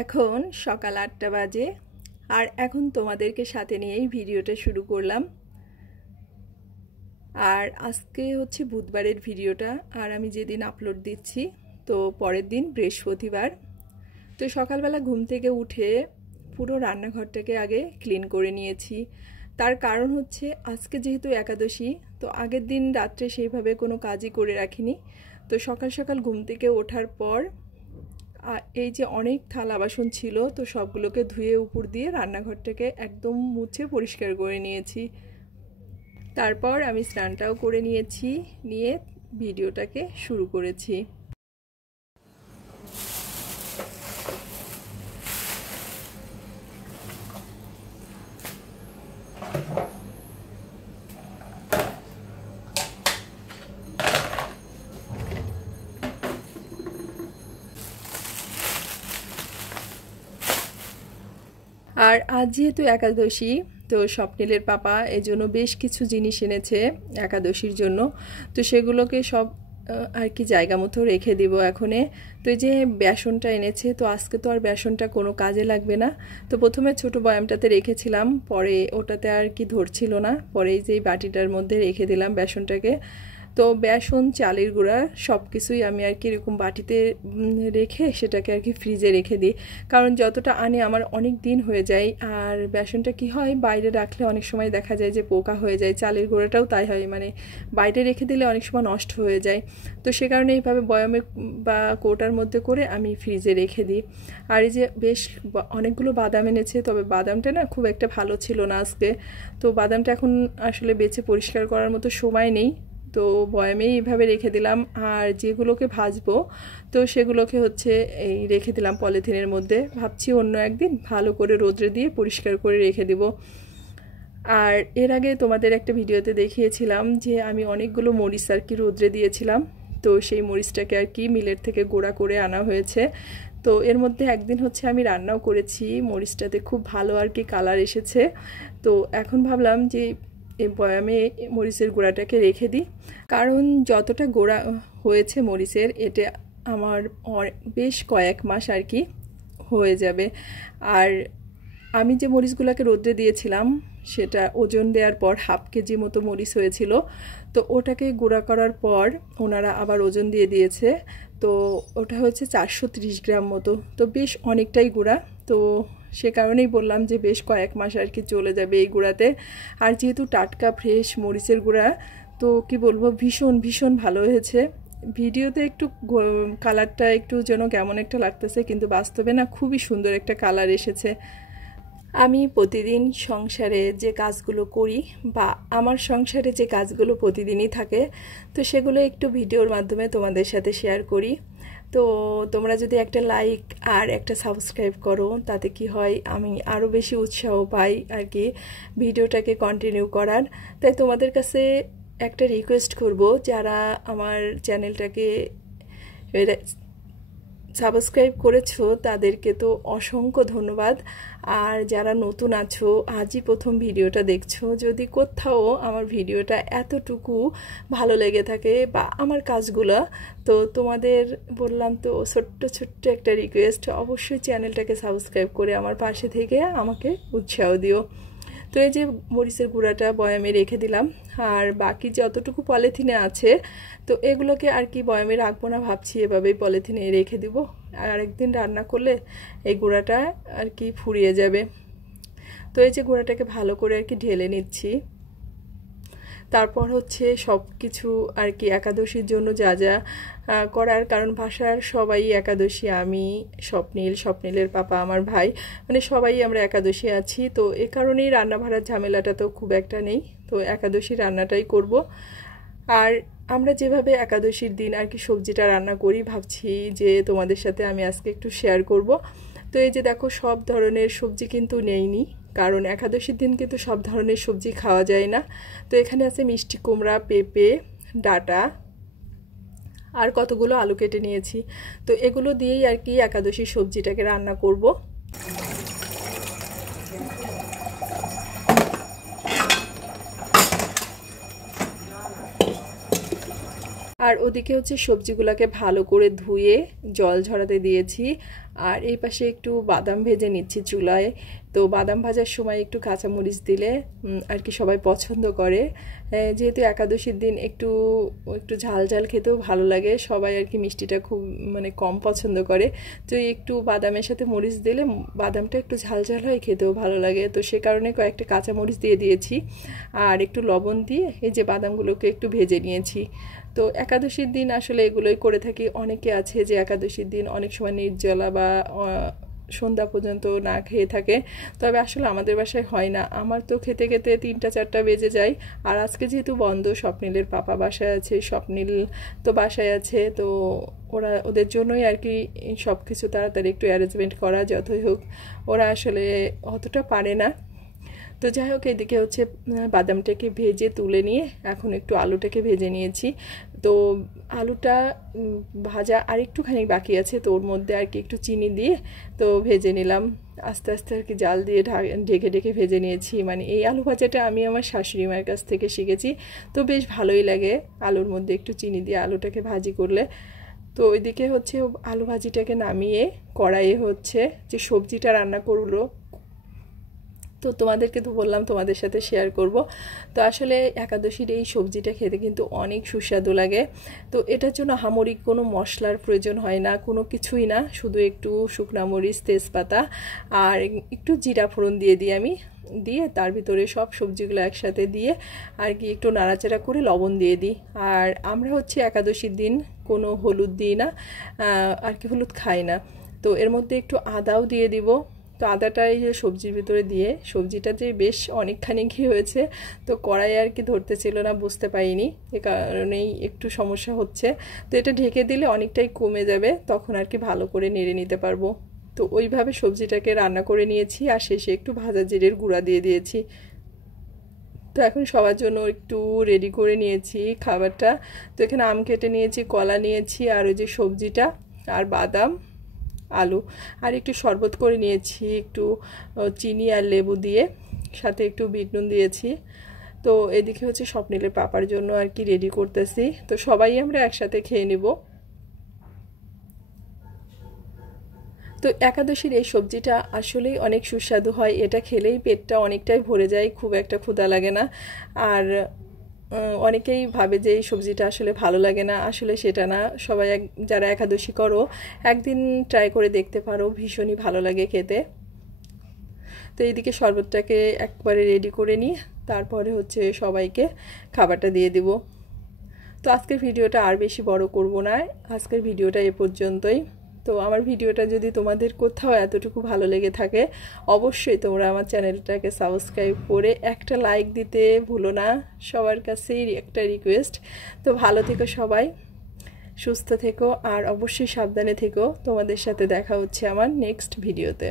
এখন সকাল ৮টা বাজে আর এখন তোমাদেরকে সাথে নিয়েই ভিডিওটা শুরু করলাম। আর আজকে হচ্ছে বুধবারের ভিডিওটা, আর আমি যেদিন আপলোড দিচ্ছি তো পরের দিন বৃহস্পতিবার। তো সকালবেলা ঘুম থেকে উঠে পুরো রান্নাঘরটাকে আগে ক্লিন করে নিয়েছি। তার কারণ হচ্ছে আজকে যেহেতু একাদশী, তো আগের দিন রাত্রে সেইভাবে কোনো কাজই করে রাখিনি। তো সকাল সকাল ঘুম থেকে ওঠার পর এই যে অনেক থালা বাসন ছিল, তো সবগুলোকে ধুয়ে উপর দিয়ে রান্নাঘরটাকে একদম মুছে পরিষ্কার করে নিয়েছি। তারপর আমি স্নানটাও করে নিয়েছি, নিয়ে ভিডিওটাকে শুরু করেছি। আর আজ যেহেতু একাদশী, তো স্বপ্নিলের পাপা এজন্য বেশ কিছু জিনিস এনেছে একাদশীর জন্য। তো সেগুলোকে সব আর কি জায়গা মতো রেখে দিব এখনে। তো এই যে বেসনটা এনেছে, তো আজকে তো আর বেসনটা কোনো কাজে লাগবে না। তো প্রথমে ছোট বয়ামটাতে রেখেছিলাম, পরে ওটাতে আর কি ধরছিল না, পরে এই যে বাটিটার মধ্যে রেখে দিলাম বেসনটাকে। তো বেসন, চালের গুঁড়া সব কিছুই আমি আর কি এরকম বাটিতে রেখে সেটাকে আর কি ফ্রিজে রেখে দিই, কারণ যতটা আনি আমার অনেক দিন হয়ে যায়। আর বেসনটা কি হয়, বাইরে রাখলে অনেক সময় দেখা যায় যে পোকা হয়ে যায়, চালের গুঁড়াটাও তাই হয়, মানে বাইরে রেখে দিলে অনেক সময় নষ্ট হয়ে যায়। তো সে কারণে এইভাবে বয়ামে বা কৌটার মধ্যে করে আমি ফ্রিজে রেখে দিই। আর এই যে বেশ অনেকগুলো বাদাম এনেছে, তবে বাদামটা না খুব একটা ভালো ছিল না আজকে। তো বাদামটা এখন আসলে বেছে পরিষ্কার করার মতো সময় নেই, তো বয়ামেই এইভাবে রেখে দিলাম। আর যেগুলোকে ভাজবো তো সেগুলোকে হচ্ছে এই রেখে দিলাম পলিথিনের মধ্যে। ভাবছি অন্য একদিন ভালো করে রোদ্রে দিয়ে পরিষ্কার করে রেখে দিব। আর এর আগে তোমাদের একটা ভিডিওতে দেখিয়েছিলাম যে আমি অনেকগুলো মরিচ আর কি রোদ্রে দিয়েছিলাম। তো সেই মরিচটাকে আর কি মিলের থেকে গুঁড়া করে আনা হয়েছে। তো এর মধ্যে একদিন হচ্ছে আমি রান্নাও করেছি, মরিচটাতে খুব ভালো আর কি কালার এসেছে। তো এখন ভাবলাম যে এই বয়ামে মরিচের গুঁড়াটাকে রেখে দিই, কারণ যতটা গুঁড়া হয়েছে মরিচের, এটা আমার বেশ কয়েক মাস আর কি হয়ে যাবে। আর আমি যে মরিচগুলোকে রোদ্রে দিয়েছিলাম সেটা ওজন দেওয়ার পর হাফ কেজি মতো মরিচ হয়েছিল। তো ওটাকে গুঁড়া করার পর ওনারা আবার ওজন দিয়ে দিয়েছে, তো ওটা হচ্ছে 430 গ্রাম মতো। তো বেশ অনেকটাই গুঁড়া, তো সে কারণেই বললাম যে বেশ কয়েক মাস আর কি চলে যাবে এই গুঁড়াতে। আর যেহেতু টাটকা ফ্রেশ মরিচের গুঁড়া, তো কি বলবো, ভীষণ ভীষণ ভালো হয়েছে। ভিডিওতে একটু কালারটা একটু যেন কেমন একটা লাগতেছে, কিন্তু বাস্তবে না খুবই সুন্দর একটা কালার এসেছে। আমি প্রতিদিন সংসারে যে কাজগুলো করি বা আমার সংসারে যে কাজগুলো প্রতিদিনই থাকে, তো সেগুলো একটু ভিডিওর মাধ্যমে তোমাদের সাথে শেয়ার করি। তো তোমরা যদি একটা লাইক আর একটা সাবস্ক্রাইব করো, তাতে কি হয়, আমি আরও বেশি উৎসাহ পাই আর কি ভিডিওটাকে কন্টিনিউ করার। তাই তোমাদের কাছে একটা রিকোয়েস্ট করব, যারা আমার চ্যানেলটাকে সাবস্ক্রাইব করেছো তাদেরকে তো অসংখ্য ধন্যবাদ। আর যারা নতুন আছো, আজই প্রথম ভিডিওটা দেখছো, যদি কোথাও আমার ভিডিওটা এতটুকু ভালো লেগে থাকে বা আমার কাজগুলো, তো তোমাদের বললাম তো ছোট্ট ছোট্ট একটা রিকোয়েস্ট, অবশ্যই চ্যানেলটাকে সাবস্ক্রাইব করে আমার পাশে থেকে আমাকে উৎসাহ দিও। তো এই যে মরিচের গুঁড়াটা বয়ামে রেখে দিলাম, আর বাকি যতটুকু পলিথিনে আছে তো এগুলোকে আর কি বয়ামে রাখবো না, ভাবছি এভাবেই পলিথিনে রেখে দিব। আর আরেকদিন রান্না করলে এই গুঁড়াটা আর কি ফুরিয়ে যাবে। তো এই যে গুঁড়াটাকে ভালো করে আর কি ঢেলে নিচ্ছি। তারপর হচ্ছে সব কিছু আর কি একাদশীর জন্য যা যা করার, কারণ বাসার সবাই একাদশী, আমি, স্বপ্নিলের পাপা, আমার ভাই, মানে সবাই আমরা একাদশী আছি। তো এ কারণেই রান্না বাড়ার ঝামেলাটা তো খুব একটা নেই, তো একাদশী রান্নাটাই করব। আর আমরা যেভাবে একাদশীর দিন আর কি সবজিটা রান্না করি, ভাবছি যে তোমাদের সাথে আমি আজকে একটু শেয়ার করব। তো এই যে দেখো, সব ধরনের সবজি কিন্তু নেইনি, কারণ একাদশীর দিন কিন্তু সব ধরনের সবজি খাওয়া যায় না। তো এখানে আছে মিষ্টি কুমড়া, পেঁপে, ডাঁটা, আর কতগুলো আলু কেটে নিয়েছি। তো এগুলো দিয়েই আর কি একাদশীর সবজিটাকে রান্না করব। আর ওদিকে হচ্ছে সবজিগুলোকে ভালো করে ধুয়ে জল ঝরাতে দিয়েছি। আর এই পাশে একটু বাদাম ভেজে নিচ্ছি চুলায়। তো বাদাম ভাজার সময় একটু কাঁচামরিচ দিলে আর কি সবাই পছন্দ করে, যেহেতু একাদশীর দিন একটু একটু ঝাল ঝাল খেতেও ভালো লাগে, সবাই আর কি মিষ্টিটা খুব মানে কম পছন্দ করে। তো একটু বাদামের সাথে মরিচ দিলে বাদামটা একটু ঝাল ঝাল হয়, খেতেও ভালো লাগে। তো সে কারণে কয়েকটা কাঁচামরিচ দিয়ে দিয়েছি আর একটু লবণ দিয়ে এই যে বাদামগুলোকে একটু ভেজে নিয়েছি। তো একাদশীর দিন আসলে এগুলোই করে থাকি। অনেকে আছে যে একাদশীর দিন অনেক সময় নির্জলা বা সন্ধ্যা পর্যন্ত না খেয়ে থাকে, তবে আসলে আমাদের বাসায় হয় না। আমার তো খেতে খেতে 3টা 4টা বেজে যায়। আর আজকে যেহেতু বন্ধ, স্বপ্নিলের পাপা বাসায় আছে, স্বপ্নিল তো বাসায় আছে, তো ওদের জন্যই আর কি সব কিছু তাড়াতাড়ি একটু অ্যারেঞ্জমেন্ট করা, যতই হোক ওরা আসলে অতটা পারে না। তো যাই হোক, এদিকে হচ্ছে বাদামটাকে ভেজে তুলে নিয়ে এখন একটু আলুটাকে ভেজে নিয়েছি। তো আলুটা ভাজা আর একটুখানি বাকি আছে, তো ওর মধ্যে আর কি একটু চিনি দিয়ে তো ভেজে নিলাম। আস্তে আস্তে আর কি জাল দিয়ে ঢেকে ঢেকে ভেজে নিয়েছি। মানে এই আলু ভাজাটা আমি আমার শাশুড়ি মায়ের কাছ থেকে শিখেছি, তো বেশ ভালোই লাগে আলুর মধ্যে একটু চিনি দিয়ে আলুটাকে ভাজি করলে। তো ওইদিকে হচ্ছে আলু ভাজিটাকে নামিয়ে কড়াইয়ে হচ্ছে যে সবজিটা রান্না করলো, তো তোমাদেরকে তো বললাম তোমাদের সাথে শেয়ার করব। তো আসলে একাদশীর এই সবজিটা খেতে কিন্তু অনেক সুস্বাদু লাগে। তো এটার জন্য হামরিক কোনো মশলার প্রয়োজন হয় না, কোনো কিছুই না, শুধু একটু শুকনা মরিচ, তেজপাতা আর একটু জিরা ফোড়ন দিয়ে দিই আমি, দিয়ে তার ভিতরে সব সবজিগুলো একসাথে দিয়ে আর কি একটু নাড়াচাড়া করে লবণ দিয়ে দিই। আর আমরা হচ্ছে একাদশীর দিন কোনো হলুদ দিই না, আর কি হলুদ খাই না। তো এর মধ্যে একটু আদাও দিয়ে দিব। তো আদাটা এই যে সবজির ভিতরে দিয়ে, সবজিটা যে বেশ অনেকখানি ঘি হয়েছে, তো কড়াই আর কি ধরতেছিল না, বুঝতে পারিনি, এ কারণেই একটু সমস্যা হচ্ছে। তো এটা ঢেকে দিলে অনেকটাই কমে যাবে, তখন আর কি ভালো করে নেড়ে নিতে পারবো। তো ওইভাবে সবজিটাকে রান্না করে নিয়েছি আর শেষে একটু ভাজা জিরের গুঁড়া দিয়ে দিয়েছি। তো এখন সবার জন্য একটু রেডি করে নিয়েছি খাবারটা। তো এখানে আম কেটে নিয়েছি, কলা নিয়েছি, আর ওই যে সবজিটা আর বাদাম, আলু আর একটু শরবত করে নিয়েছি, একটু চিনি আর লেবু দিয়ে, সাথে একটু বিট নুন দিয়েছি। তো এদিকে হচ্ছে স্বপ্নিলের পাপার জন্য আর কি রেডি করতেছি। তো সবাই আমরা একসাথে খেয়ে নিব। তো একাদশীর এই সবজিটা আসলেই অনেক সুস্বাদু হয়, এটা খেলেই পেটটা অনেকটাই ভরে যায়, খুব একটা ক্ষুধা লাগে না। আর অনেকেই ভাবে যে এই সবজিটা আসলে ভালো লাগে না, আসলে সেটা না। সবাই যারা একাদশী করো একদিন ট্রাই করে দেখতে পারো, ভীষণই ভালো লাগে খেতে। তো এইদিকে শরবতটাকে একবারে রেডি করে নিয়ে তারপরে হচ্ছে সবাইকে খাবারটা দিয়ে দিব। তো আজকের ভিডিওটা আর বেশি বড় করব না, আজকের ভিডিওটা এ পর্যন্তই। তো আমার ভিডিওটা যদি তোমাদের কোথাও এতটুকু ভালো লেগে থাকে, অবশ্যই তোমরা আমার চ্যানেলটাকে সাবস্ক্রাইব করে একটা লাইক দিতে ভুলো না, সবার কাছেই একটা রিকোয়েস্ট। তো ভালো থেকো সবাই, সুস্থ থেকো আর অবশ্যই সাবধানে থেকো। তোমাদের সাথে দেখা হচ্ছে আমার নেক্সট ভিডিওতে।